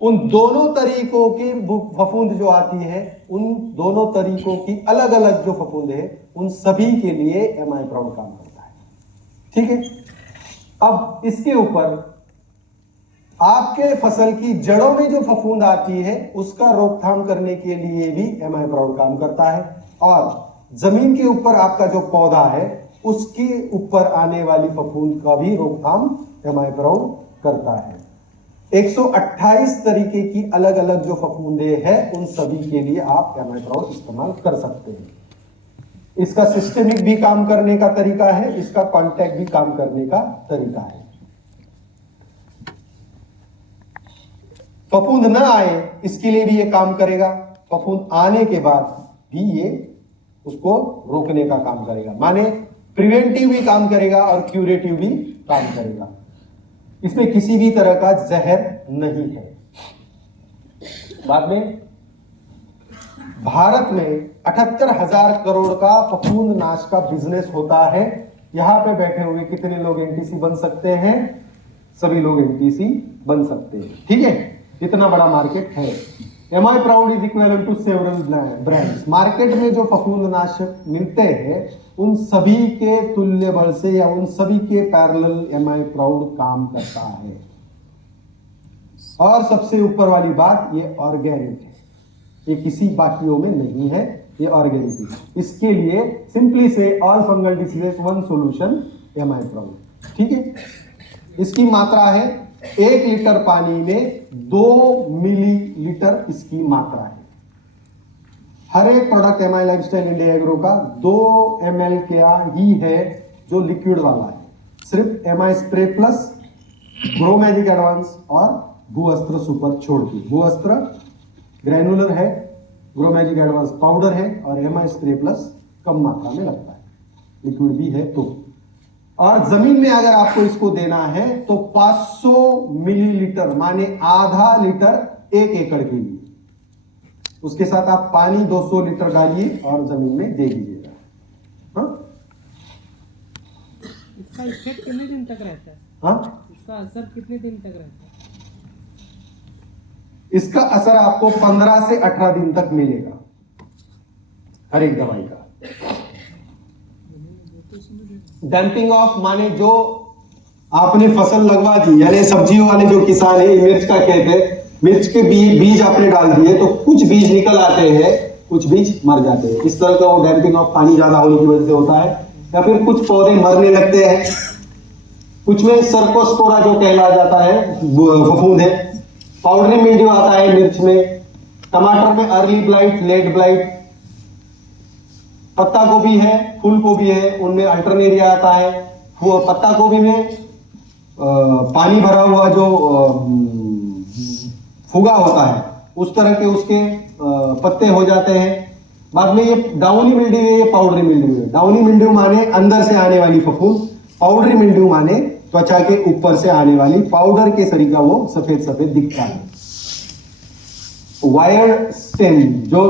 उन दोनों तरीकों की फफूंद जो आती है, उन दोनों तरीकों की अलग अलग जो फफूंद है, उन सभी के लिए एमाई प्राउड काम करता है। ठीक है। अब इसके ऊपर आपके फसल की जड़ों में जो फफूंद आती है उसका रोकथाम करने के लिए भी एमाई प्राउड काम करता है, और जमीन के ऊपर आपका जो पौधा है उसके ऊपर आने वाली फफूंद का भी रोकथाम एमाई प्राउड करता है। 128 तरीके की अलग अलग जो फफूंदे हैं उन सभी के लिए आप एमाई प्राउड इस्तेमाल कर सकते हैं। इसका सिस्टेमिक भी काम करने का तरीका है, इसका कॉन्टैक्ट भी काम करने का तरीका है। फफूंद न आए इसके लिए भी ये काम करेगा, फफूंद आने के बाद भी ये उसको रोकने का काम करेगा, माने प्रिवेंटिव भी काम करेगा और क्यूरेटिव भी काम करेगा। इसमें किसी भी तरह का जहर नहीं है। बाद में भारत में 78,000 करोड़ का फफूंद नाश का बिजनेस होता है। यहां पे बैठे हुए कितने लोग एनटीसी बन सकते हैं? सभी लोग एनटीसी बन सकते हैं। ठीक है, इतना बड़ा मार्केट है। Amai Proud is equivalent to several brands. Market में जो फफूंदनाशक मिलते हैं उन सभी के तुल्य बल से या उन सभी के पैरेलल एमाई प्राउड काम करता है। और सबसे ऊपर वाली बात, ये ऑर्गेनिक है, ये किसी बाकियों में नहीं है, ये ऑर्गेनिक है। इसके लिए सिंपली से all fungal diseases one solution Amai Proud. ठीक है। इसकी मात्रा है 1 लीटर पानी में 2 मिलीलीटर इसकी मात्रा है। हर एक product MI lifestyle India agro का 2 ml का ही है जो लिक्विड वाला है। सिर्फ MI spray plus, grow magic advance और भूअस्त्र सुपर छोड़ के। भूअस्त्र ग्रैनुलर है, ग्रो मैजिक एडवांस पाउडर है और एमआई स्प्रे प्लस कम मात्रा में लगता है, लिक्विड भी है तो। और जमीन में अगर आपको इसको देना है तो 500 मिलीलीटर माने आधा लीटर 1 एकड़ के लिए। उसके साथ आप पानी 200 लीटर डालिए और जमीन में दे दीजिएगा। इसका इफेक्ट कितने दिन तक रहता है? हाँ, इसका असर कितने दिन तक रहता है? इसका असर आपको 15 से 18 दिन तक मिलेगा हर एक दवाई का। डैंपिंग ऑफ माने जो आपने फसल लगवा दी, यानी सब्जियों वाले जो किसान है, मिर्च का खेत है, मिर्च के बीज आपने डाल दिए तो कुछ बीज निकल आते हैं, कुछ बीज मर जाते हैं। इस तरह का वो डैंपिंग ऑफ पानी ज्यादा होने की वजह से होता है। या फिर कुछ पौधे मरने लगते हैं, कुछ में सर्कोस्पोरा जो कहला जाता है फफूंद है। पाउडरी मिल्ड्यू आता है मिर्च में, टमाटर में अर्ली ब्लाइट, लेट ब्लाइट, पत्ता गोभी है, फूल गोभी है, उनमें अल्टरनेरिया आता है। पत्ता गोभी में पानी भरा हुआ जो फुगा होता है उस तरह के उसके पत्ते हो जाते हैं। बाद में ये डाउनी मिल्ड्यू है, ये पाउडरी मिल्ड्यू है। डाउनी मिल्ड्यू माने अंदर से आने वाली फफूंद, पाउडरी मिल्ड्यू माने त्वचा के ऊपर से आने वाली, पाउडर के सरीका वो सफेद सफेद दिखता है। वायर स्टेम जो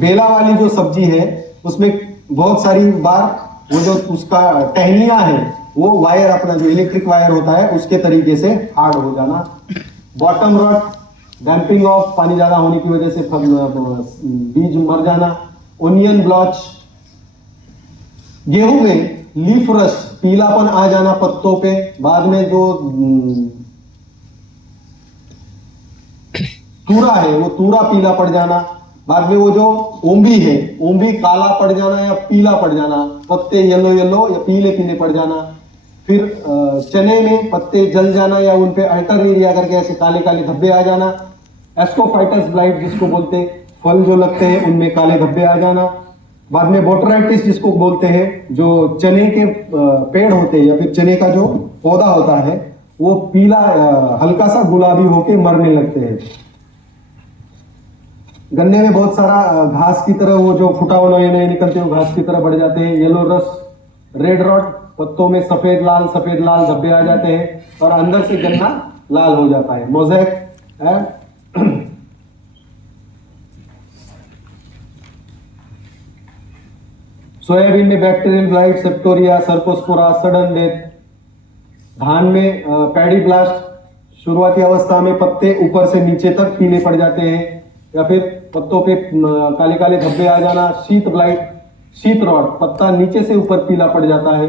बेला वाली जो सब्जी है उसमें बहुत सारी बार वो जो उसका टहनियां है वो वायर, अपना जो इलेक्ट्रिक वायर होता है उसके तरीके से हार्ड हो जाना। बॉटम रॉट, डैंपिंग ऑफ, पानी ज्यादा होने की वजह से बीज मर जाना। ओनियन ब्लॉच, गेहूं में लीफ रश, पीलापन आ जाना पत्तों पे। बाद में जो तूरा है वो तूरा पीला पड़ जाना। बाद में वो जो ओंबी है, ओंबी काला पड़ जाना या पीला पड़ जाना, पत्ते येलो येलो या पीले पीले पड़ जाना। फिर चने में पत्ते जल जाना या उन पे अल्टरनेरिया करके ऐसे काले काले धब्बे आ जाना। एस्कोफाइटस ब्लाइट जिसको बोलते हैं, फल जो लगते हैं उनमें काले धब्बे आ जाना। बाद में बोटराइटिस जिसको बोलते हैं, जो चने के पेड़ होते हैं या फिर चने का जो पौधा होता है वो पीला हल्का सा गुलाबी होके मरने लगते हैं। गन्ने में बहुत सारा घास की तरह वो जो फुटा हुआ नए नए निकलते हैं घास की तरह बढ़ जाते हैं। येलो रस, रेड रॉट, पत्तों में सफेद लाल धब्बे आ जाते हैं और अंदर से गन्ना लाल हो जाता है। मोज़ेक सोयाबीन में bacterial blight, Septoria, Cercospora, sudden death. धान में पैडी ब्लास्ट, शुरुआती अवस्था में पत्ते ऊपर से नीचे तक पीले पड़ जाते हैं, या फिर पत्तों पे काले काले धब्बे आ जाना, शीत ब्लाइट, शीत रॉट, पत्ता नीचे से ऊपर पीला पड़ जाता है।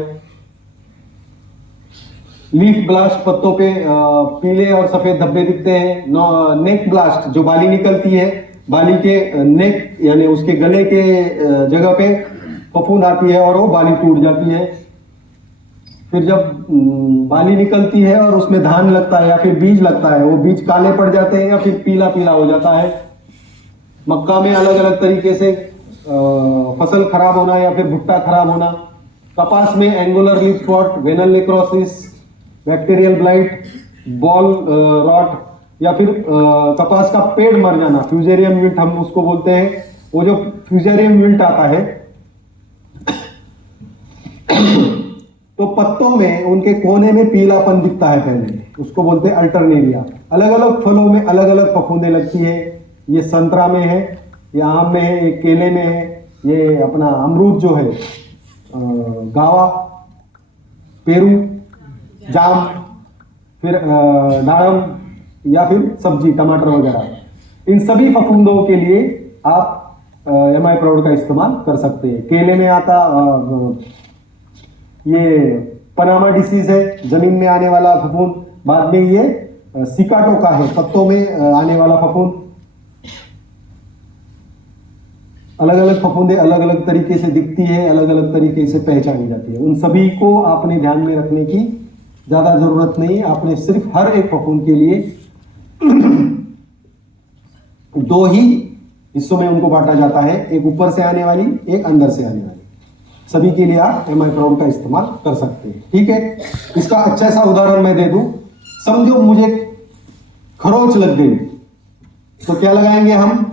लीफ ब्लास्ट, पत्तों पे पीले और सफेद धब्बे दिखते हैं। नेक ब्लास्ट, जो बाली निकलती है, बाली के नेक यानी उसके गले के जगह पे फफूंद आती है और वो बाली टूट जाती है। फिर जब बाली निकलती है और उसमें धान लगता है या फिर बीज लगता है, वो बीज काले पड़ जाते हैं या फिर पीला पीला हो जाता है। मक्का में अलग अलग तरीके से फसल खराब होना या फिर भुट्टा खराब होना। कपास में angular leaf spot, venal necrosis, bacterial blight, boll rot, या फिर कपास का पेड़ मर जाना, फ्यूजेरियम विल्ट हम उसको बोलते हैं। वो जो फ्यूजेरियम विल्ट आता है तो पत्तों में उनके कोने में पीलापन दिखता है पहले, उसको बोलते हैं अल्टरनेरिया। अलग अलग फलों में अलग अलग फफूंदे लगती है। ये संतरा में है, ये आम में है, ये केले में है, ये अपना अमरूद जो है, गावा, पेरू, जाम, फिर दाड़म, या फिर सब्जी टमाटर वगैरह। इन सभी फफूंदों के लिए आप एमआई प्राउड का इस्तेमाल कर सकते हैं। केले में आता ये पनामा डिसीज है, जमीन में आने वाला फफूंद। बाद में ये सिकाटोका है, पत्तों में आने वाला फफूंद। अलग अलग फफूंदे अलग अलग तरीके से दिखती है, अलग अलग तरीके से पहचानी जाती है। उन सभी को आपने ध्यान में रखने की ज्यादा जरूरत नहीं है। आपने सिर्फ हर एक फफूंद के लिए दो ही हिस्सों में उनको बांटा जाता है, एक ऊपर से आने वाली, एक अंदर से आने वाली। सभी के लिए आप एमआई प्राउड का इस्तेमाल कर सकते हैं। ठीक है, इसका अच्छा सा उदाहरण मैं दे दूं। समझो मुझे खरोच लग गई, तो क्या लगाएंगे हम?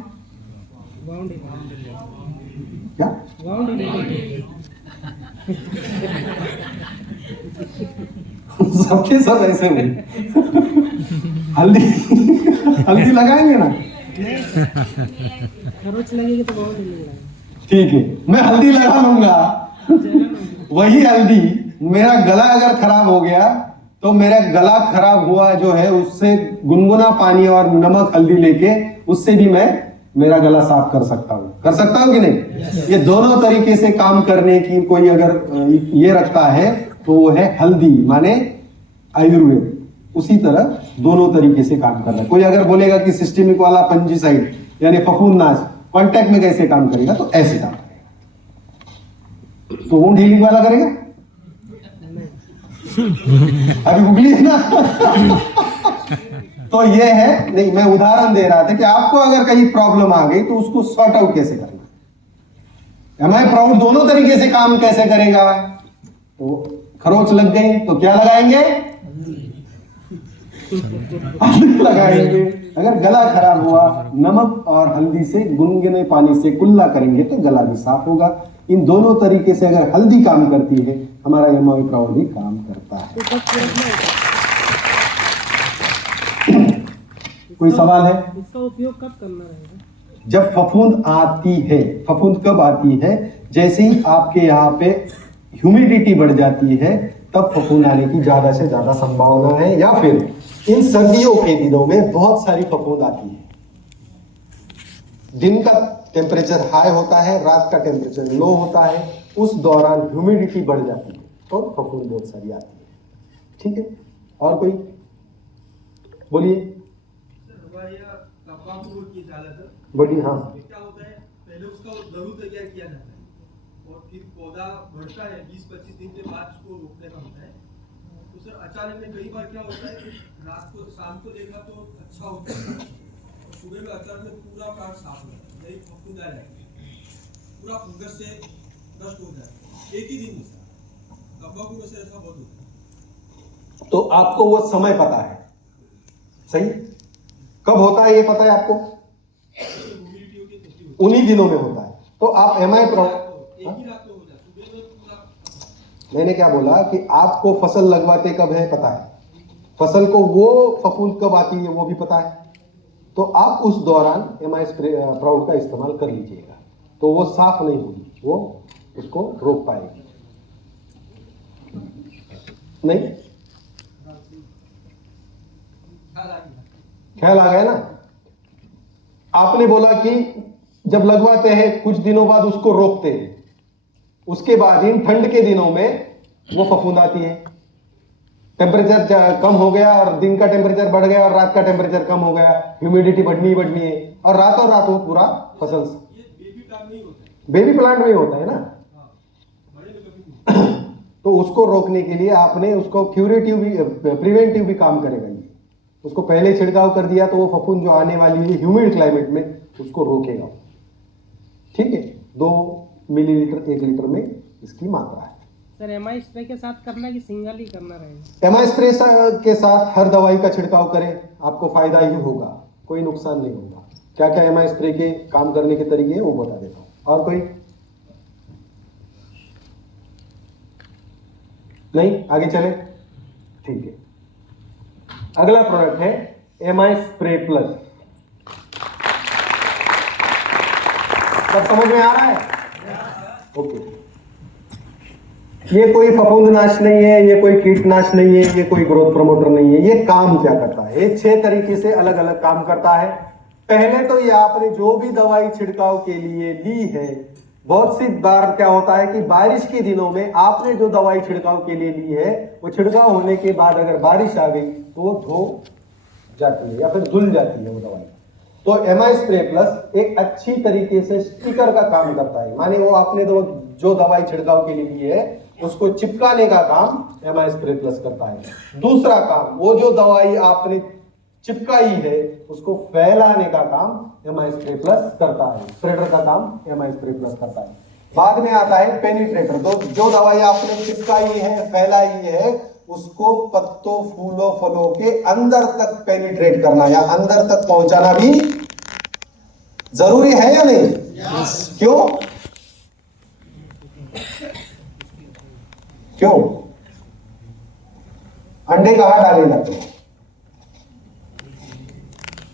क्या? सबके सब ऐसे हुए। हल्दी हल्दी लगाएंगे ना? खरोच लगेगी तो बहुत नहीं लगेगा। ठीक है, मैं हल्दी लगा लूंगा। वही हल्दी मेरा गला अगर खराब हो गया तो मेरा गला खराब हुआ जो है उससे गुनगुना पानी और नमक हल्दी लेके उससे भी मैं मेरा गला साफ कर सकता हूं कि नहीं? ये दोनों तरीके से काम करने की कोई अगर ये रखता है तो वो है हल्दी, माने आयुर्वेद। उसी तरह दोनों तरीके से काम कर रहा है। कोई अगर बोलेगा कि सिस्टेमिक वाला फंजीसाइड यानी फफूंदनाश कांटेक्ट में कैसे काम करेगा, तो ऐसे काम करेगा। तो वो हीलिंग वाला करेगा? अभी गूगली है ना। तो ये है, नहीं मैं उदाहरण दे रहा था कि आपको अगर कहीं प्रॉब्लम आ गई तो उसको सॉर्ट आउट कैसे करना। एमआई प्राउड दोनों तरीके से काम कैसे करेगा? तो खरोच लग गई तो क्या लगाएंगे? लगाएंगे। अगर गला खराब हुआ, नमक और हल्दी से गुनगुने पानी से कुल्ला करेंगे तो गला भी साफ होगा। इन दोनों तरीके से अगर हल्दी काम करती है, हमारा एमआई प्राउड भी काम करता है। कोई सवाल है? इसका उपयोग कब करना रहेगा? जब फफूंद आती है। फफूंद कब आती है? जैसे ही आपके यहाँ पे ह्यूमिडिटी बढ़ जाती है तब फफूंद आने की ज्यादा से ज्यादा संभावना है, या फिर इन सर्दियों के दिनों में बहुत सारी फफूंद आती है। दिन का टेम्परेचर हाई होता है, रात का टेम्परेचर लो होता है, उस दौरान ह्यूमिडिटी बढ़ जाती है तो फफूंद बहुत सारी आती है। ठीक है, और कोई बोलिए। बोलिए। हाँ, क्या होता है, पहले उसका लहू तैयार किया जाता है और फिर पौधा बढ़ता है, 20-25 दिन के बाद उसको रोपने का होता है। तो सर अचानक में कई बार क्या होता है, रात को शाम को देखा तो अच्छा होता है, सुबह में अचानक में पूरा प्लांट साफ हो जाता है, फफूंद आ जाएगी, पूरा फंगस से नष्ट हो जाता है एक ही दिन में। तंबाकू में से ऐसा बहुत होता है। तो आपको वो समय पता है, सही कब होता है ये पता है आपको? उन्हीं दिनों में होता है। तो आप एमआई प्राउड, मैंने क्या बोला कि आपको फसल लगवाते कब है पता है, फसल को वो फफूंद कब आती है वो भी पता है। तो आप उस दौरान एमआई प्राउड का इस्तेमाल कर लीजिएगा, तो वो साफ नहीं होगी, वो उसको रोक पाएगी। नहीं ख्याल आ गया ना। आपने बोला कि जब लगवाते हैं कुछ दिनों बाद उसको रोकते हैं, उसके बाद इन ठंड के दिनों में वो फफूंद आती है। टेम्परेचर कम हो गया और दिन का टेम्परेचर बढ़ गया और रात का टेम्परेचर कम हो गया, ह्यूमिडिटी बढ़नी है और रातों रात वो पूरा फसल बेबी प्लांट में ही होता है ना। तो उसको रोकने के लिए आपने उसको क्यूरेटिव भी प्रिवेंटिव भी काम करेगा। ये उसको पहले छिड़काव कर दिया तो वो फफूंद जो आने वाली है ह्यूमिड क्लाइमेट में उसको रोकेगा। ठीक है, 2 मिलीलीटर 1 लीटर में इसकी मात्रा है। सर एमआई स्प्रे के साथ करना कि सिंगल ही करना रहेगा? एमआई स्प्रे के साथ हर दवाई का छिड़काव करें, आपको फायदा ही होगा, कोई नुकसान नहीं होगा। क्या क्या एमआई स्प्रे के काम करने के तरीके हैं वो बता देता हूं। और कोई नहीं, आगे चले। ठीक है, अगला प्रोडक्ट है एमआई स्प्रे प्लस। सब समझ में आ रहा है? ओके। ये कोई फफूंदनाश नहीं है, ये कोई कीटनाश नहीं है, ये कोई ग्रोथ प्रमोटर नहीं है। ये काम क्या करता है? ये 6 तरीके से अलग अलग काम करता है। पहले तो ये आपने जो भी दवाई छिड़काव के लिए ली है, बहुत सी बार क्या होता है कि बारिश के दिनों में आपने जो दवाई छिड़काव के लिए ली है वो छिड़काव होने के बाद अगर बारिश आ गई तो वो धो जाती है या फिर धुल जाती है वो दवाई। तो एमआई स्प्रे प्लस एक अच्छी तरीके से स्टिकर का काम करता है। माने वो आपने जो दवाई छिड़काव के लिए ली है उसको चिपकाने का काम एमआई स्प्रे प्लस करता है। दूसरा काम, वो जो दवाई आपने चिपकाई है उसको फैलाने का काम एमआई स्प्रे प्लस करता है। स्प्रेडर का काम एमआई स्प्रे प्लस करता है। बाद में आता है पेनिट्रेटर। तो जो दवाई आपने चिपकाई है, फैलाई है, उसको पत्तों, फूलों, फलों के अंदर तक पेनिट्रेट करना या अंदर तक पहुंचाना भी जरूरी है या नहीं? क्यों? क्यों? अंडे कहां डाले जाते हैं?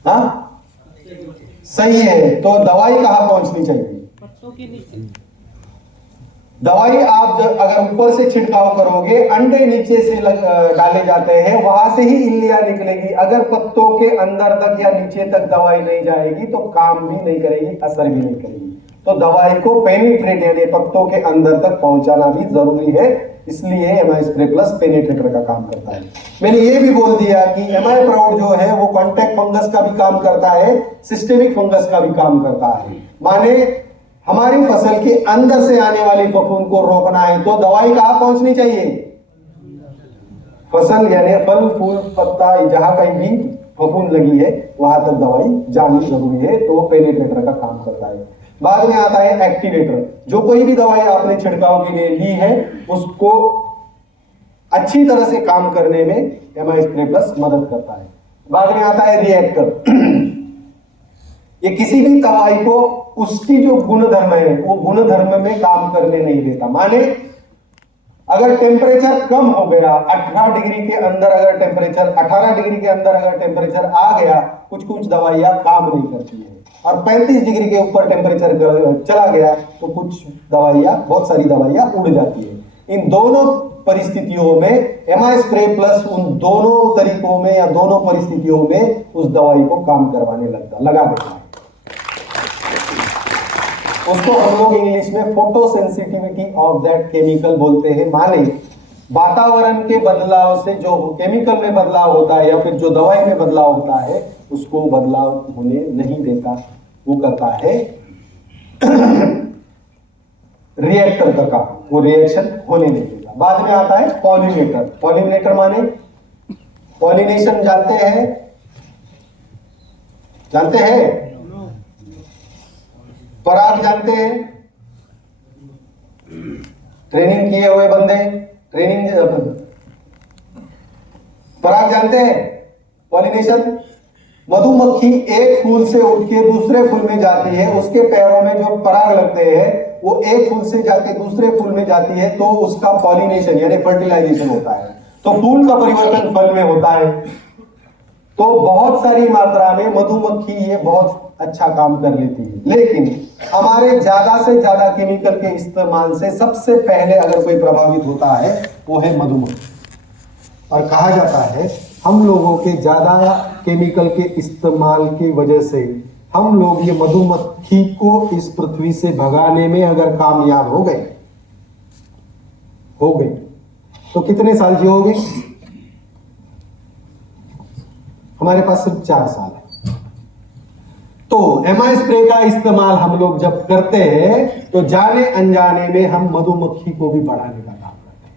हाँ, सही है। तो दवाई कहां पहुंचनी चाहिए? पत्तों के नीचे। दवाई आप जब अगर ऊपर से छिड़काव करोगे, अंडे नीचे से डाले जाते हैं, वहां से ही इल्लियां निकलेगी। अगर पत्तों के अंदर तक या नीचे तक दवाई नहीं जाएगी तो काम भी नहीं करेगी, असर भी नहीं करेगी। तो दवाई को पेनिट्रेट यानी पत्तों के अंदर तक पहुंचाना भी जरूरी है। इसलिए एमआई स्प्रे प्लस पेनिट्रेटर का काम करता है। मैंने ये भी बोल दिया कि एमआई प्राउड जो है वो कॉन्टैक्ट फंगस का भी काम करता है, सिस्टेमिक फंगस का भी काम करता है। माने हमारी फसल के अंदर से आने वाली फफूंद को रोकना है तो दवाई कहां पहुंचनी चाहिए? फसल यानी फल, फूल, पत्ता, जहां कहीं भी फफूंद लगी है वहां तक दवाई जानी जरूरी है। तो पेनिट्रेटर का काम करता है। बाद में आता है एक्टिवेटर। जो कोई भी दवाई आपने छिड़काव के लिए ली है उसको अच्छी तरह से काम करने में एमआई स्प्रे प्लस मदद करता है। बाद में आता है रिएक्टर। ये किसी भी दवाई को उसकी जो गुणधर्म है वो गुणधर्म में काम करने नहीं देता। माने अगर टेम्परेचर कम हो गया, 18 डिग्री के अंदर अगर टेम्परेचर, 18 डिग्री के अंदर अगर टेम्परेचर आ गया, कुछ कुछ दवाइयां काम नहीं करती है। और 35 डिग्री के ऊपर टेम्परेचर चला गया तो कुछ दवाइयां, बहुत सारी दवाइयां उड़ जाती है। इन दोनों परिस्थितियों में एमआई स्प्रे प्लस उन दोनों तरीकों में या दोनों परिस्थितियों में उस दवाई को काम करवाने लगा देता है। उसको हम लोग इंग्लिश में photo sensitivity of that chemical बोलते हैं। माने वातावरण के बदलाव से जो केमिकल में बदलाव होता है या फिर जो दवाई में बदलाव होता है उसको बदलाव होने नहीं देता, वो करता है रिएक्टर का काम, वो रिएक्शन होने नहीं देता। बाद में आता है पॉलिनेटर। पॉलिनेटर माने पॉलिनेशन जानते हैं? जानते हैं? पराग जानते हैं? ट्रेनिंग किए हुए बंदे पराग जानते हैं? पॉलिनेशन, मधुमक्खी एक फूल से उठ के दूसरे फूल में जाती है, उसके पैरों में जो पराग लगते हैं वो एक फूल से जाके दूसरे फूल में जाती है, तो उसका पॉलिनेशन यानी फर्टिलाइजेशन होता है। तो फूल का परिवर्तन फल में होता है। तो बहुत सारी मात्रा में मधुमक्खी ये बहुत अच्छा काम कर लेती है। लेकिन हमारे ज्यादा से ज्यादा केमिकल के इस्तेमाल से सबसे पहले अगर कोई प्रभावित होता है वो है मधुमक्खी। और कहा जाता है हम लोगों के ज्यादा केमिकल के इस्तेमाल की वजह से हम लोग ये मधुमक्खी को इस पृथ्वी से भगाने में अगर कामयाब हो गए तो कितने साल जियोगे? हमारे पास सिर्फ 4 साल है। तो एमआई स्प्रे का इस्तेमाल हम लोग जब करते हैं तो जाने अनजाने में हम मधुमक्खी को भी बढ़ाने का काम करते हैं।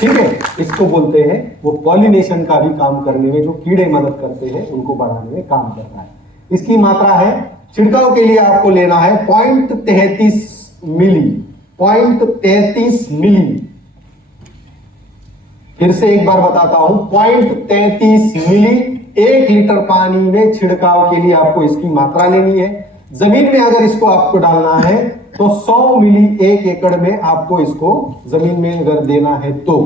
ठीक है, इसको बोलते हैं, वो पॉलिनेशन का भी काम करने में, जो कीड़े मदद करते हैं उनको बढ़ाने में काम करता है। इसकी मात्रा है, छिड़काव के लिए आपको लेना है 0.33 मिली, 0.33 मिली। फिर से एक बार बताता हूं, 0.33 मिली 1 लीटर पानी में छिड़काव के लिए आपको इसकी मात्रा लेनी है। जमीन में अगर इसको आपको डालना है तो 100 मिली 1 एकड़ में आपको इसको जमीन में अगर देना है तो।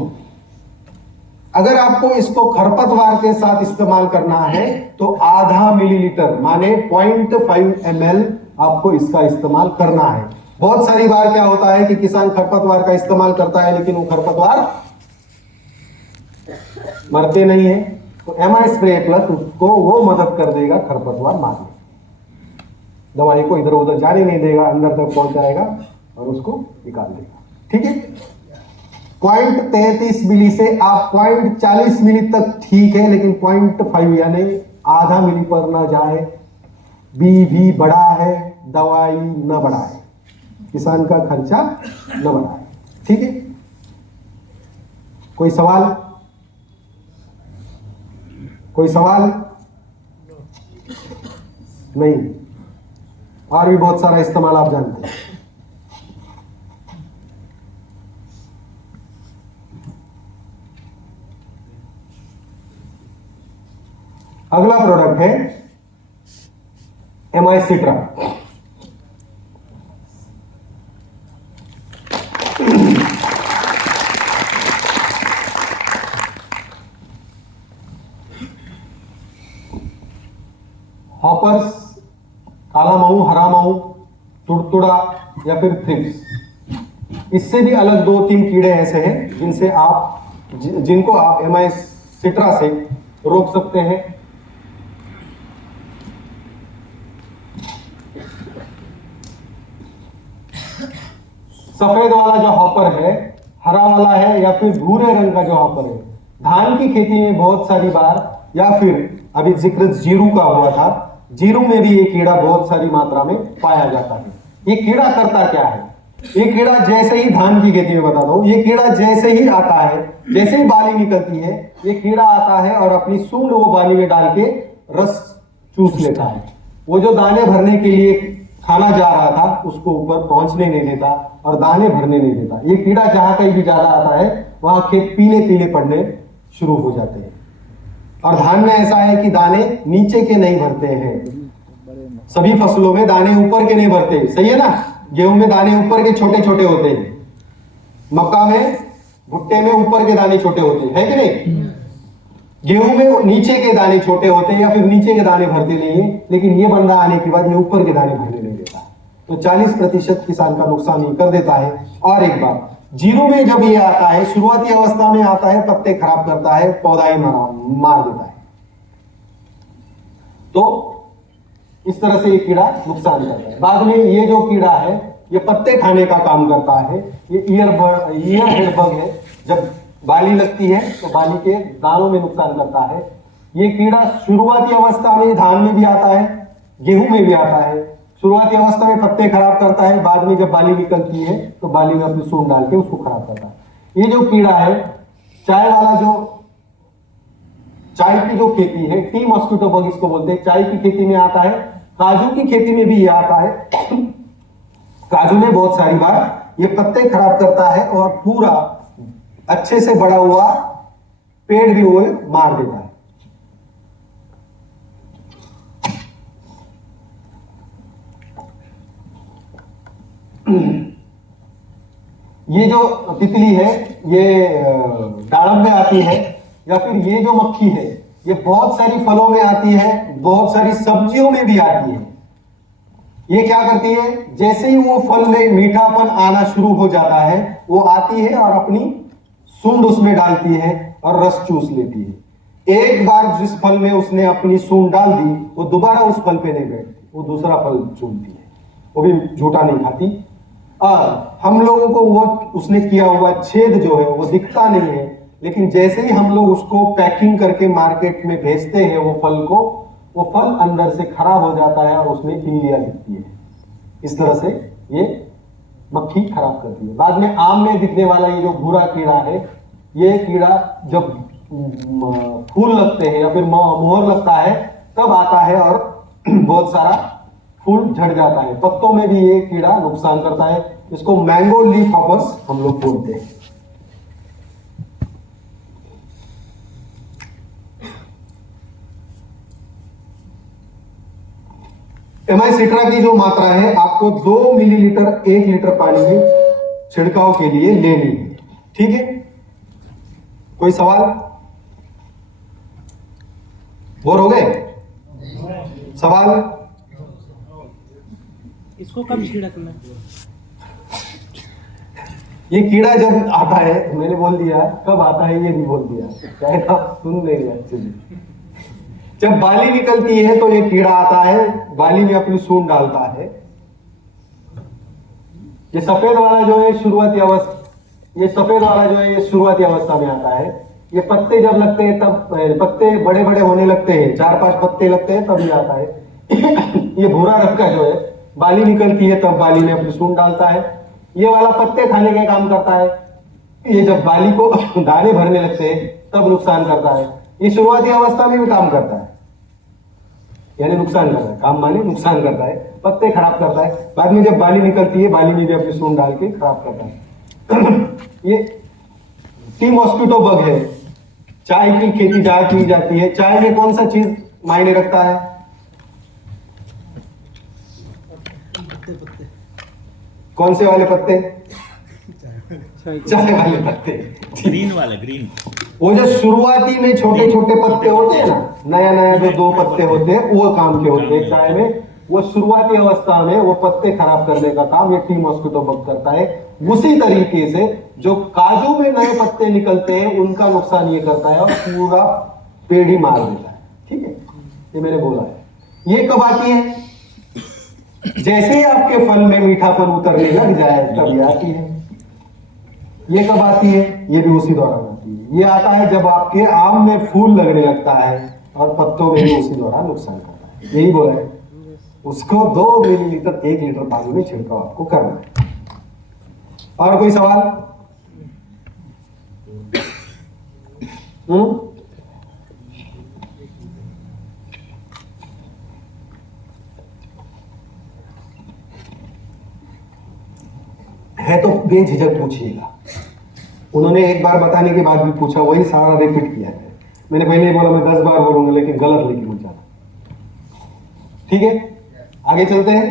अगर आपको इसको खरपतवार के साथ इस्तेमाल करना है तो आधा मिलीलीटर माने 0.5 ml आपको इसका इस्तेमाल करना है। बहुत सारी बार क्या होता है कि किसान खरपतवार का इस्तेमाल करता है लेकिन वो खरपतवार मरते नहीं है, तो एमआई स्प्रे प्लस उसको वो मदद कर देगा खरपतवार मारने। दवाई को इधर उधर जाने नहीं देगा, अंदर तक पहुंचाएगा और उसको निकाल देगा। ठीक है, 0.33 मिली से आप 0.40 मिली तक ठीक है, लेकिन 0.5 यानी आधा मिली पर ना जाए। बी भी बड़ा है, दवाई न बढ़ाए, किसान का खर्चा न बढ़ाए। ठीक है, कोई सवाल? कोई सवाल नहीं? और भी बहुत सारा इस्तेमाल आप जानते हैं। अगला प्रोडक्ट है एमआई सिट्रा। हॉपर्स, काला माऊ, हरा माऊ, तुड़तुड़ा या फिर थ्रिप्स। इससे भी अलग 2-3 कीड़े ऐसे हैं जिनको आप एमआई सिट्रा से रोक सकते हैं। सफेद वाला जो हॉपर है, हरा वाला है या फिर भूरे रंग का जो हॉपर है, धान की खेती में बहुत सारी बार, या फिर अभी जिक्र जीरू का हुआ था, जीरू में भी ये कीड़ा बहुत सारी मात्रा में पाया जाता है। ये कीड़ा करता क्या है? ये कीड़ा जैसे ही धान की खेती में बताता हूं, ये कीड़ा जैसे ही आता है, जैसे ही बाली निकलती है, ये कीड़ा आता है और अपनी सूंड वो बाली में डाल के रस चूस लेता है। वो जो दाने भरने के लिए खाना जा रहा था उसको ऊपर पहुंचने नहीं देता और दाने भरने नहीं देता। ये कीड़ा जहां कहीं भी ज्यादा आता है वहां खेत पीले पीले पड़ने शुरू हो जाते हैं। और धान में ऐसा है कि दाने नीचे के नहीं भरते हैं, सभी फसलों में दाने ऊपर के नहीं भरते। सही है ना? गेहूं में दाने ऊपर के छोटे छोटे होते हैं, मक्का में, भुट्टे में ऊपर के दाने छोटे होते हैं, है कि नहीं? गेहूं में नीचे के दाने छोटे होते हैं या फिर नीचे के दाने भरते नहीं है, लेकिन ये बंदा आने के बाद ये ऊपर के दाने भरने नहीं देता, तो 40% किसान का नुकसान ही कर देता है। और एक बात, जीरो में जब ये आता है, शुरुआती अवस्था में आता है, पत्ते खराब करता है, पौधा ही मार देता है। तो इस तरह से ये कीड़ा नुकसान करता है। बाद में ये जो कीड़ा है ये पत्ते खाने का काम करता है। ये ईयर हेड बग है, जब बाली लगती है तो बाली के दानों में नुकसान करता है। ये कीड़ा शुरुआती अवस्था में धान में भी आता है, गेहूं में भी आता है। शुरुआती अवस्था में पत्ते खराब करता है, बाद में जब बाली निकलती है तो बाली में अपनी सूंड डाल के उसको खराब करता है। ये जो कीड़ा है, चाय वाला जो चाय की जो खेती है, टी मॉस्किटो बग इसको बोलते हैं, चाय की खेती में आता है, काजू की खेती में भी ये आता है। काजू में बहुत सारी बार ये पत्ते खराब करता है और पूरा अच्छे से बड़ा हुआ पेड़ भी वो मार देता है। ये जो तितली है ये दाड़म में आती है, या फिर ये जो मक्खी है ये बहुत सारी फलों में आती है, बहुत सारी सब्जियों में भी आती है। ये क्या करती है, जैसे ही वो फल में मीठापन आना शुरू हो जाता है, वो आती है और अपनी सूंड उसमें डालती है और रस चूस लेती है। एक बार जिस फल में उसने अपनी सूंड डाल दी, वो दोबारा उस फल पे नहीं बैठती, वो दूसरा फल चुनती है, वो भी झूठा नहीं खाती। हम लोगों को वो उसने किया हुआ छेद जो है वो दिखता नहीं है, लेकिन जैसे ही हम लोग उसको पैकिंग करके मार्केट में भेजते हैं वो फल को, वो फल अंदर से खराब हो जाता है और उसमें इल्लियां दिखती है। इस तरह से ये मक्खी खराब करती है। बाद में आम में दिखने वाला ये जो भूरा कीड़ा है, ये कीड़ा जब फूल लगते हैं या फिर मोहर लगता है तब आता है और बहुत सारा फूल झड़ जाता है। पत्तों में भी ये कीड़ा नुकसान करता है। इसको मैंगो लीफ हॉपर्स हम लोग बोलते हैं। एमाइसिट्रा की जो मात्रा है आपको 2 मिलीलीटर 1 लीटर पानी में छिड़काव के लिए लेनी है। ठीक है, कोई सवाल? बोर हो गए? सवाल? इसको कब छिड़कना? ये कीड़ा जब आता है, मैंने बोल दिया कब आता है, ये भी बोल दिया, शायद आप सुन नहीं रहे एक्चुअली। जब बाली निकलती है तो ये कीड़ा आता है, बाली में अपनी सूंड डालता है। ये सफेद वाला जो है शुरुआती अवस्था, ये सफेद वाला जो है ये शुरुआती अवस्था में आता है। ये पत्ते जब लगते हैं तब पत्ते बड़े बड़े होने लगते हैं, 4-5 पत्ते लगते हैं तब ये आता है। ये भूरा रंग का जो है बाली निकलती है तब बाली में अपनी सूंड डालता है। ये वाला पत्ते खाने का काम करता है। ये जब बाली को दाने भरने लगते हैं तब नुकसान करता है। ये शुरुआती अवस्था में भी काम करता है, यानी नुकसान करता है, काम माने नुकसान करता है, पत्ते खराब करता है। बाद में जब बाली निकलती है, बाली में भी अपनी सूंड डाल के खराब करता है। ये टी मॉस्किटो बग है। चाय की खेती जहां की जाती है, चाय में कौन सा चीज मायने रखता है? कौन से वाले पत्ते? चाय वाले पत्ते, ग्रीन वाले, ग्रीन। वो जो शुरुआती में छोटे छोटे पत्ते होते हैं ना, नया नया जो 2 पत्ते होते हैं वो काम के होते हैं चाय में। वो शुरुआती अवस्था में वो पत्ते खराब करने का काम ये टी मॉस्किटो बग करता है। उसी तरीके से जो काजू में नए पत्ते निकलते हैं उनका नुकसान ये करता है और पूरा पेड़ ही मार देता है। ठीक है, ये मैंने बोला है। ये कब आती है? जैसे ही आपके फल में मीठापन उतरने लग जाए तब ये आती है। ये कब आती है? ये भी उसी दौरान आती है। ये आता है जब आपके आम में फूल लगने लगता है और पत्तों में भी उसी दौरान नुकसान करता है। यही बोला है। उसको 2 मिलीलीटर 1 लीटर पानी में छिड़काव आपको करना है। और कोई सवाल? है तो बेझिझक पूछिएगा। उन्होंने एक बार बताने के बाद भी पूछा, वही सारा रिपीट किया है। मैंने पहले ही बोला मैं 10 बार बोलूंगा, लेकिन गलत लेके मत जाना। ठीक है, आगे चलते हैं।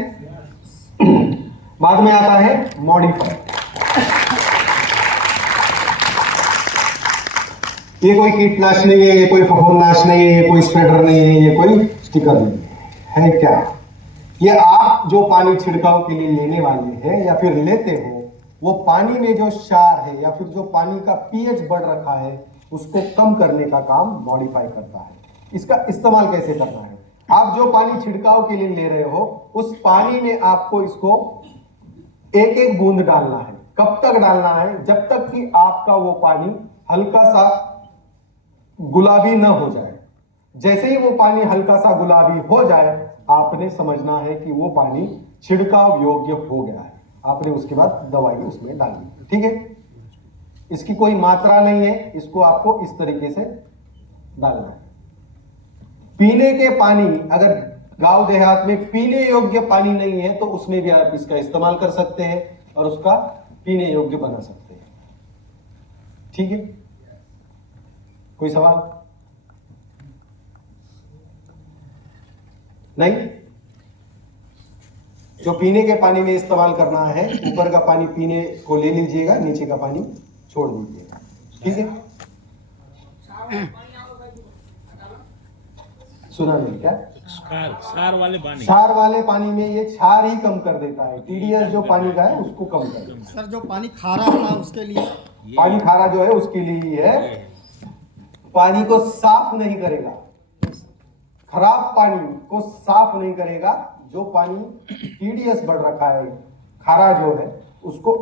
बाद में आता है मॉडिफाई। ये कोई कीटनाशक नहीं है, ये कोई फफूंदनाशक नहीं है, ये कोई स्प्रेडर नहीं है, ये कोई स्टिकर नहीं है। क्या? ये आप जो पानी छिड़काव के लिए लेने वाले हैं या फिर लेते हो, वो पानी में जो क्षार है या फिर जो पानी का पीएच बढ़ रखा है उसको कम करने का काम मॉडिफाई करता है। इसका इस्तेमाल कैसे करना है? आप जो पानी छिड़काव के लिए ले रहे हो उस पानी में आपको इसको एक एक बूंद डालना है। कब तक डालना है? जब तक कि आपका वो पानी हल्का सा गुलाबी न हो जाए। जैसे ही वो पानी हल्का सा गुलाबी हो जाए, आपने समझना है कि वो पानी छिड़काव योग्य हो गया है। आपने उसके बाद दवाई उसमें डालनी। ठीक है, इसकी कोई मात्रा नहीं है, इसको आपको इस तरीके से डालना है। पीने के पानी, अगर गांव देहात में पीने योग्य पानी नहीं है तो उसमें भी आप इसका इस्तेमाल कर सकते हैं और उसका पीने योग्य बना सकते हैं। ठीक है, कोई सवाल? नहीं? जो पीने के पानी में इस्तेमाल करना है, ऊपर का पानी पीने को ले लीजिएगा, नीचे का पानी छोड़ दीजिएगा। ठीक है, सुना नहीं क्या? क्षार वाले पानी, क्षार वाले पानी में ये क्षार ही कम कर देता है। टीडीएस जो पानी का है उसको कम कर देता है। सर जो पानी खारा होता है उसके लिए पानी खारा जो है उसके लिए ही है, पानी को साफ नहीं करेगा, खराब पानी को साफ नहीं करेगा। जो पानी TDS बढ़ रखा है, खारा जो है उसको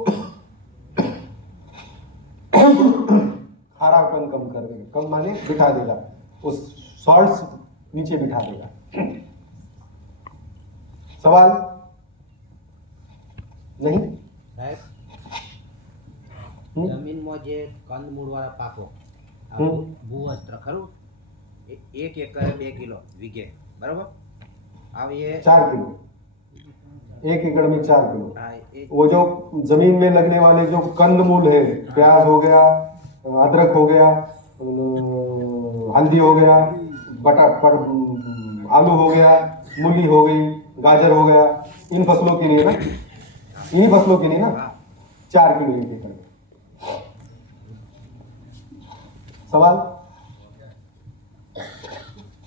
खारापन कम कर देगा, कम माने बिठा देगा, उस सॉल्ट्स नीचे बिठा देगा। सवाल नहीं? સાહેબ જમીનમાં જે કંદમૂળ વાળા પાકો ભૂવસ્ત્ર ખરું એક એકરે 2 કિલો વીઘે બરાબર હવે એ 4 किलो, 1 एकड़ में 4 किलो। હા, એ वो जो जमीन में लगने वाले जो कंदमूल है, प्याज हो गया, अदरक हो गया, हल्दी हो गया, आलू हो गया, मूली हो गई, गाजर हो गया, इन फसलों के लिए ना, इन्हीं फसलों के लिए ना 4 किलो 1 एकड़। सवाल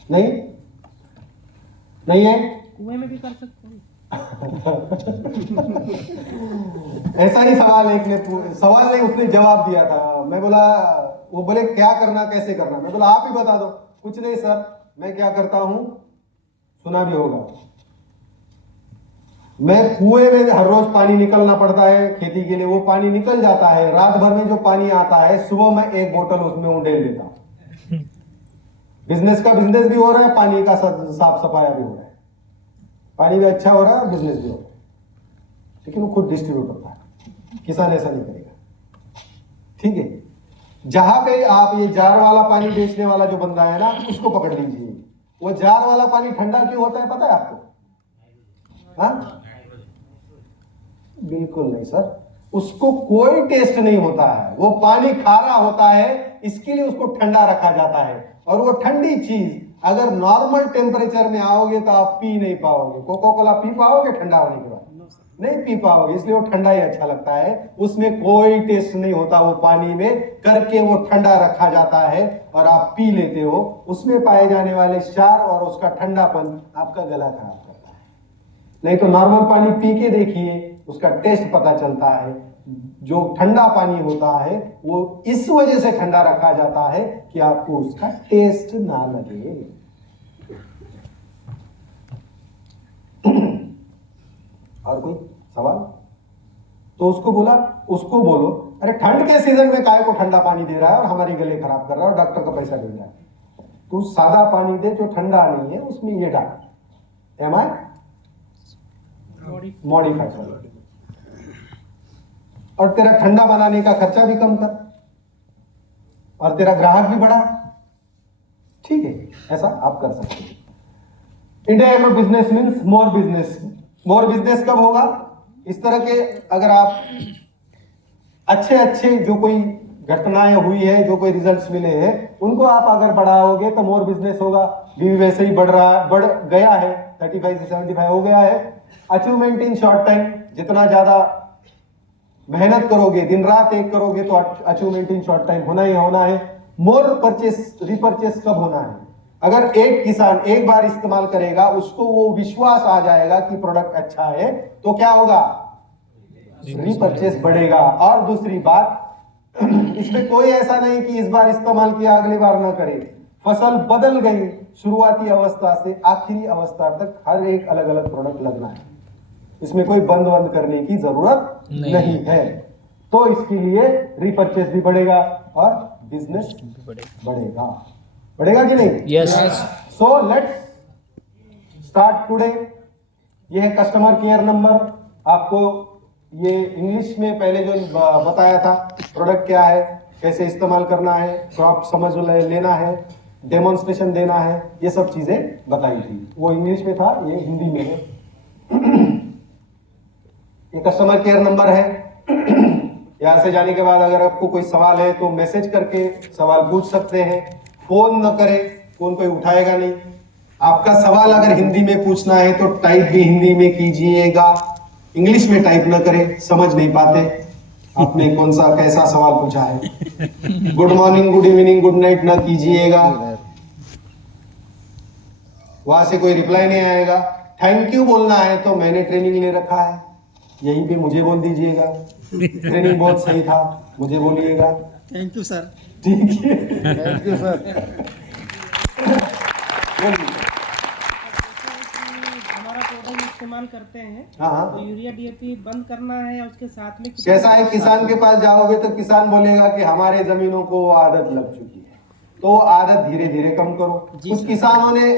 नहीं? नहीं है? कुएं में भी कर सकते हैं। ऐसा ही सवाल एक ने सवाल नहीं, उसने जवाब दिया था। मैं बोला, वो बोले क्या करना कैसे करना, मैं बोला आप ही बता दो। कुछ नहीं सर, मैं क्या करता हूं, सुना भी होगा, मैं कुएं में हर रोज पानी निकलना पड़ता है खेती के लिए, वो पानी निकल जाता है, रात भर में जो पानी आता है सुबह में 1 बोतल उसमें उंडेल देता हूं। बिजनेस का बिजनेस भी हो रहा है, पानी का साफ सफाया भी हो रहा है, पानी भी अच्छा हो रहा है, बिजनेस भी हो रहा है, लेकिन वो खुद डिस्ट्रीब्यूट होता है, किसान ऐसा नहीं करेगा। ठीक है, जहां पे आप ये जार वाला पानी बेचने वाला जो बंदा है ना, उसको पकड़ लीजिए। वो जार वाला पानी ठंडा क्यों होता है पता है आपको? हाँ, बिल्कुल नहीं सर, उसको कोई टेस्ट नहीं होता है, वो पानी खारा होता है, इसके लिए उसको ठंडा रखा जाता है। और वो ठंडी चीज अगर नॉर्मल टेम्परेचर में आओगे तो आप पी नहीं पाओगे। कोका कोला पी पाओगे ठंडा होने के बाद? नहीं पी पाओगे, इसलिए वो ठंडा ही अच्छा लगता है, उसमें कोई टेस्ट नहीं होता। वो पानी में करके वो ठंडा रखा जाता है और आप पी लेते हो। उसमें पाए जाने वाले क्षार और उसका ठंडापन आपका गला खराब करता है। नहीं तो नॉर्मल पानी पी के देखिए, उसका टेस्ट पता चलता है। जो ठंडा पानी होता है वो इस वजह से ठंडा रखा जाता है कि आपको उसका टेस्ट ना लगे। और कोई सवाल? तो उसको बोलो, अरे ठंड के सीजन में काय को ठंडा पानी दे रहा है और हमारे गले खराब कर रहा है और डॉक्टर का पैसा ले रहा है। तू सादा पानी दे जो ठंडा नहीं है, उसमें ये डाल, एम आई मॉडिफाइड सॉल्ट, और तेरा ठंडा बनाने का खर्चा भी कम कर और तेरा ग्राहक भी बढ़ा। ठीक है, ऐसा आप कर सकते हैं। India agro business means more business. More business कब होगा? इस तरह के अगर आप अच्छे जो कोई घटनाएं हुई है, जो कोई रिजल्ट्स मिले हैं, उनको आप अगर बढ़ाओगे तो मोर बिजनेस होगा। भी वैसे ही बढ़ गया है, 35 से 75 हो गया है। अचीवमेंट इन शॉर्ट टाइम, जितना ज्यादा मेहनत करोगे, दिन रात एक करोगे तो अचीवमेंट इन शॉर्ट टाइम होना ही होना है। मोर परचेस रिपरचेस कब होना है? अगर एक किसान एक बार इस्तेमाल करेगा, उसको वो विश्वास आ जाएगा कि प्रोडक्ट अच्छा है, तो क्या होगा? रिपरचेस बढ़ेगा। और दूसरी बात, इसमें कोई ऐसा नहीं कि इस बार इस्तेमाल किया अगली बार ना करे। फसल बदल गई, शुरुआती अवस्था से आखिरी अवस्था तक हर एक अलग अलग प्रोडक्ट लगना है, इसमें कोई बंद करने की जरूरत नहीं है। तो इसके लिए रिपरचेस भी बढ़ेगा और बिजनेस बढ़ेगा कि नहीं? Yes. So let's start today. ये है कस्टमर केयर नंबर। आपको ये इंग्लिश में पहले जो बताया था, प्रोडक्ट क्या है, कैसे इस्तेमाल करना है, क्रॉप समझ लेना है, डेमोन्स्ट्रेशन देना है, ये सब चीजें बताई थी। वो इंग्लिश में था, ये हिंदी में है। ये कस्टमर केयर नंबर है। यहाँ से जाने के बाद अगर आपको कोई सवाल है तो मैसेज करके सवाल पूछ सकते हैं। फोन न करें, फोन कोई उठाएगा नहीं। आपका सवाल अगर हिंदी में पूछना है तो टाइप भी हिंदी में कीजिएगा, इंग्लिश में टाइप न करें, समझ नहीं पाते आपने कौन सा कैसा सवाल पूछा है। Good morning, good evening, good night न कीजिएगा, वहां से कोई रिप्लाई नहीं आएगा। थैंक यू बोलना है तो मैंने ट्रेनिंग ले रखा है, यहीं पे मुझे बोल दीजिएगा। ट्रेनिंग बहुत सही था, मुझे बोलिएगा। Thank you sir. ठीक है, थैंक यू सर। हमारा प्रोडक्ट इस्तेमाल करते हैं हाँ तो यूरिया डीएपी बंद करना है या उसके साथ में कैसा है, किसान के पास जाओगे तो किसान बोलेगा कि हमारे जमीनों को आदत लग चुकी है, तो आदत धीरे धीरे कम करो। कुछ किसानों ने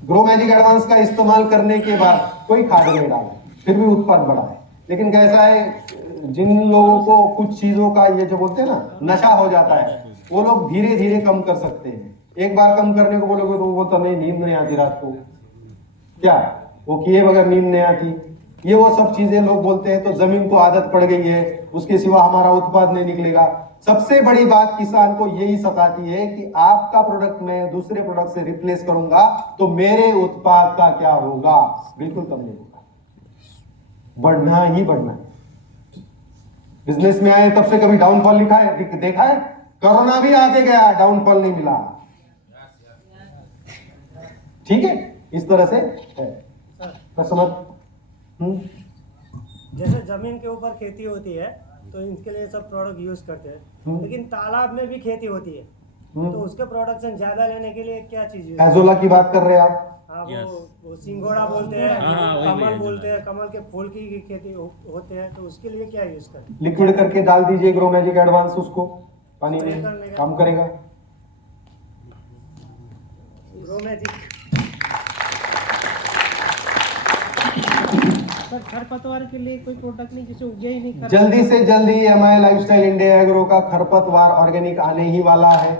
ग्रो मैजिक एडवांस का इस्तेमाल करने के बाद कोई खाद नहीं डाला, फिर भी उत्पाद बढ़ा है। लेकिन कैसा है, जिन लोगों को कुछ चीजों का ये जो बोलते हैं ना नशा हो जाता है, वो लोग धीरे धीरे कम कर सकते हैं। एक बार कम करने को बोलोगे तो वो बोलता नहीं, नींद नहीं आती रात को, क्या वो किए बगैर नींद नहीं आती, ये वो सब चीजें लोग बोलते हैं। तो जमीन को आदत पड़ गई है, उसके सिवा हमारा उत्पाद नहीं निकलेगा। सबसे बड़ी बात किसान को यही सताती है कि आपका प्रोडक्ट मैं दूसरे प्रोडक्ट से रिप्लेस करूंगा तो मेरे उत्पाद का क्या होगा। बिल्कुल कम नहीं होगा, बढ़ना ही बढ़ना है। बिजनेस में आए तब से कभी डाउनफॉल लिखा है, देखा है? कोरोना भी आके गया, डाउनफॉल नहीं मिला। ठीक है, इस तरह से है कस्टमर। जैसे जमीन के ऊपर खेती होती है तो इनके लिए सब प्रोडक्ट यूज करते हैं, लेकिन तालाब में भी खेती होती है तो उसके प्रोडक्शन ज्यादा लेने के लिए क्या चीज यूज? एजोला की बात कर रहे हैं आप? हाँ, Yes. वो सिंगोड़ा बोलते हैं, हाँ, वही कमल वही बोलते हैं, कमल के फूल की खेती होते हैं, तो उसके लिए क्या यूज करते हैं? लिक्विड करके डाल दीजिए ग्रो मैजिक एडवांस, उसको पानी में काम करेगा। ग्रो मैजिक सर खरपतवार के लिए कोई प्रोडक्ट नहीं जिसे उगे ही नहीं। जल्दी से जल्दी एमआई लाइफस्टाइल इंडिया एग्रो का खरपतवार ऑर्गेनिक आने ही वाला है।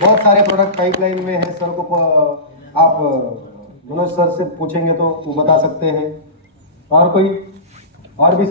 बहुत सारे प्रोडक्ट पाइपलाइन में है। सर को आप मनोज सर से पूछेंगे तो वो बता सकते हैं। और कोई और भी